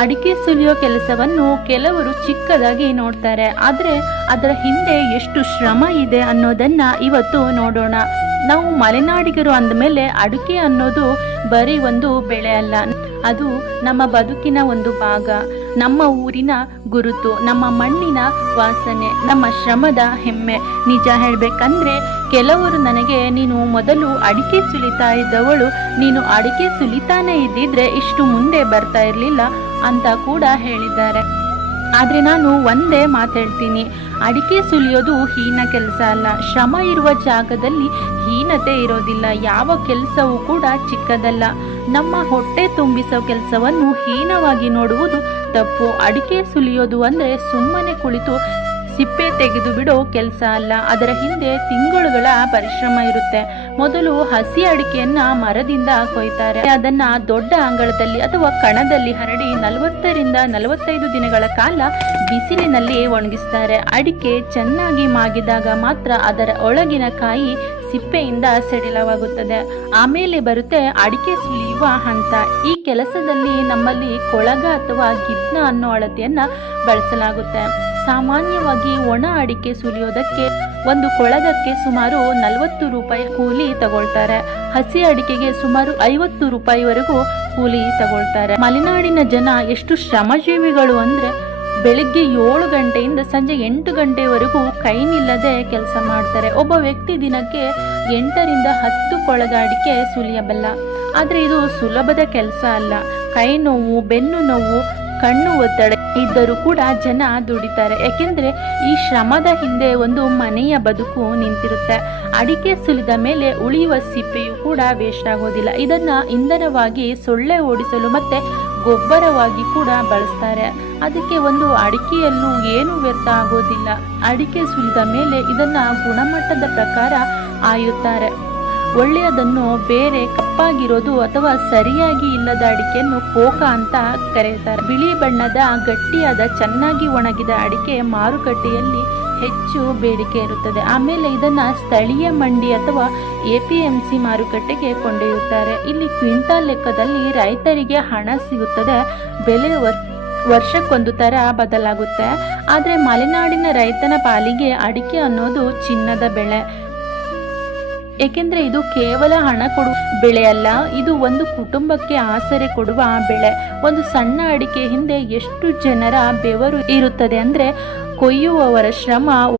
ಅಡಿಕೆ ಸುಲಿಯೋ ಕೆಲಸವನ್ನು ಕೆಲವರು ಚಿಕ್ಕದಾಗಿ ನೋಡ್ತಾರೆ, ಆದರೆ ಅದರ ಹಿಂದೆ ಎಷ್ಟು ಶ್ರಮ ಇದೆ ಅನ್ನೋದನ್ನ ಇವತ್ತು ನೋಡೋಣ. ನಾವು ಮಲೆನಾಡಿಗರು ಅಂದಮೇಲೆ ಅಡಿಕೆ ಅನ್ನೋದು ಬರೀ ಒಂದು ಬೆಳೆ ಅಲ್ಲ, ಅದು ನಮ್ಮ ಬದುಕಿನ ಒಂದು ಭಾಗ, ನಮ್ಮ ಊರಿನ ಗುರುತು, ನಮ್ಮ ಮಣ್ಣಿನ ವಾಸನೆ, ನಮ್ಮ ಶ್ರಮದ ಹೆಮ್ಮೆ. ನಿಜ ಹೇಳಬೇಕಂದ್ರೆ ಕೆಲವರು ನನಗೆ, ನೀನು ಮೊದಲು ಅಡಿಕೆ ಸುಲಿತಾ ಇದ್ದವಳು, ನೀನು ಅಡಿಕೆ ಸುಲಿತಾನೆ ಇದ್ದಿದ್ರೆ ಇಷ್ಟು ಮುಂದೆ ಬರ್ತಾ ಇರಲಿಲ್ಲ ಅಂತ ಕೂಡ ಹೇಳಿದ್ದಾರೆ. ಆದರೆ ನಾನು ಒಂದೇ ಮಾತಾಡ್ತೀನಿ, ಅಡಿಕೆ ಸುಲಿಯೋದು ಹೀನ ಕೆಲಸ ಅಲ್ಲ. ಶ್ರಮ ಇರುವ ಜಾಗದಲ್ಲಿ ಹೀನತೆ ಇರೋದಿಲ್ಲ. ಯಾವ ಕೆಲಸವೂ ಕೂಡ ಚಿಕ್ಕದಲ್ಲ. ನಮ್ಮ ಹೊಟ್ಟೆ ತುಂಬಿಸೋ ಕೆಲಸವನ್ನು ಹೀನವಾಗಿ ನೋಡುವುದು ತಪ್ಪು. ಅಡಿಕೆ ಸುಲಿಯೋದು ಅಂದರೆ ಸುಮ್ಮನೆ ಕುಳಿತು ಸಿಪ್ಪೆ ತೆಗೆದು ಬಿಡೋ ಕೆಲಸ ಅಲ್ಲ. ಅದರ ಹಿಂದೆ ತಿಂಗಳುಗಳ ಪರಿಶ್ರಮ ಇರುತ್ತೆ. ಮೊದಲು ಹಸಿ ಅಡಿಕೆಯನ್ನ ಮರದಿಂದ ಕೊಯ್ತಾರೆ. ಅದನ್ನ ದೊಡ್ಡ ಅಂಗಳದಲ್ಲಿ ಅಥವಾ ಕಣದಲ್ಲಿ ಹರಡಿ 40ರಿಂದ 45 ದಿನಗಳ ಕಾಲ ಬಿಸಿಲಿನಲ್ಲಿ ಒಣಗಿಸ್ತಾರೆ. ಅಡಿಕೆ ಚೆನ್ನಾಗಿ ಮಾಗಿದಾಗ ಮಾತ್ರ ಅದರ ಒಳಗಿನ ಕಾಯಿ ಸಿಪ್ಪೆಯಿಂದ ಸಡಿಲವಾಗುತ್ತದೆ. ಆಮೇಲೆ ಬರುತ್ತೆ ಅಡಿಕೆ ಸುಲಿಯುವ ಹಂತ. ಈ ಕೆಲಸದಲ್ಲಿ ನಮ್ಮಲ್ಲಿ ಕೊಳಗ ಅಥವಾ ಗಿದ್ನ ಅನ್ನೋ ಅಳತೆಯನ್ನ ಬಳಸಲಾಗುತ್ತೆ. ಸಾಮಾನ್ಯವಾಗಿ ಒಣ ಅಡಿಕೆ ಸುಲಿಯೋದಕ್ಕೆ ಒಂದು ಕೊಳಗಕ್ಕೆ ಸುಮಾರು 40 ರೂಪಾಯಿ ಕೂಲಿ ತಗೊಳ್ತಾರೆ. ಹಸಿ ಅಡಿಕೆಗೆ ಸುಮಾರು 50 ರೂಪಾಯಿವರೆಗೂ ಕೂಲಿ ತಗೊಳ್ತಾರೆ. ಮಲೆನಾಡಿನ ಜನ ಎಷ್ಟು ಶ್ರಮಜೀವಿಗಳು ಅಂದ್ರೆ ಬೆಳಿಗ್ಗೆ 7 ಗಂಟೆಯಿಂದ ಸಂಜೆ 8 ಗಂಟೆವರೆಗೂ ಕೈ ನಿಲ್ಲದೆ ಕೆಲಸ ಮಾಡ್ತಾರೆ. ಒಬ್ಬ ವ್ಯಕ್ತಿ ದಿನಕ್ಕೆ 8ರಿಂದ 10 ಕೊಳಗ ಅಡಿಕೆ ಸುಲಿಯಬಲ್ಲ. ಆದರೆ ಇದು ಸುಲಭದ ಕೆಲಸ ಅಲ್ಲ. ಕೈ ನೋವು, ಬೆನ್ನು ನೋವು, ಕಣ್ಣು ಒತ್ತಡ ಇದ್ದರೂ ಕೂಡ ಜನ ದುಡಿತಾರೆ. ಯಾಕೆಂದ್ರೆ ಈ ಶ್ರಮದ ಹಿಂದೆ ಒಂದು ಮನೆಯ ಬದುಕು ನಿಂತಿರುತ್ತೆ. ಅಡಿಕೆ ಸುಲಿದ ಮೇಲೆ ಉಳಿಯುವ ಸಿಪ್ಪೆಯು ಕೂಡ ವೇಸ್ಟ್ ಆಗೋದಿಲ್ಲ. ಇದನ್ನ ಇಂಧನವಾಗಿ, ಸೊಳ್ಳೆ ಓಡಿಸಲು ಮತ್ತೆ ಗೊಬ್ಬರವಾಗಿ ಕೂಡ ಬಳಸ್ತಾರೆ. ಅದಕ್ಕೆ ಒಂದು ಅಡಿಕೆಯಲ್ಲೂ ಏನು ವ್ಯರ್ಥ ಆಗೋದಿಲ್ಲ. ಅಡಿಕೆ ಸುಲಿದ ಮೇಲೆ ಇದನ್ನ ಗುಣಮಟ್ಟದ ಪ್ರಕಾರ ಆಯುತ್ತಾರೆ. ಒಳ್ಳೆಯದನ್ನು ಬೇರೆ, ಕಪ್ಪಾಗಿರೋದು ಅಥವಾ ಸರಿಯಾಗಿ ಇಲ್ಲದ ಅಡಿಕೆಯನ್ನು ಕೋಕ ಅಂತ ಕರೆಯುತ್ತಾರೆ. ಬಿಳಿ ಬಣ್ಣದ ಗಟ್ಟಿಯಾದ ಚೆನ್ನಾಗಿ ಒಣಗಿದ ಅಡಿಕೆ ಮಾರುಕಟ್ಟೆಯಲ್ಲಿ ಹೆಚ್ಚು ಬೇಡಿಕೆ ಇರುತ್ತದೆ. ಆಮೇಲೆ ಇದನ್ನ ಸ್ಥಳೀಯ ಮಂಡಿ ಅಥವಾ APMC ಮಾರುಕಟ್ಟೆಗೆ ಕೊಂಡೊಯ್ಯುತ್ತಾರೆ. ಇಲ್ಲಿ ಕ್ವಿಂಟಾಲ್ ಲೆಕ್ಕದಲ್ಲಿ ರೈತರಿಗೆ ಹಣ ಸಿಗುತ್ತದೆ. ಬೆಲೆ ವರ್ಷಕ್ಕೊಂದು ತರ ಬದಲಾಗುತ್ತೆ. ಆದರೆ ಮಲೆನಾಡಿನ ರೈತನ ಪಾಲಿಗೆ ಅಡಿಕೆ ಅನ್ನೋದು ಚಿನ್ನದ ಬೆಳೆ. ಏಕೆಂದ್ರೆ ಇದು ಕೇವಲ ಹಣ ಕೊಡುವ ಬೆಳೆ ಅಲ್ಲ, ಇದು ಒಂದು ಕುಟುಂಬಕ್ಕೆ ಆಸರೆ ಕೊಡುವ ಬೆಳೆ. ಒಂದು ಸಣ್ಣ ಅಡಿಕೆ ಹಿಂದೆ ಎಷ್ಟು ಜನರ ಬೆವರು ಇರುತ್ತದೆ ಅಂದ್ರೆ ಕೊಯ್ಯುವವರ ಶ್ರಮ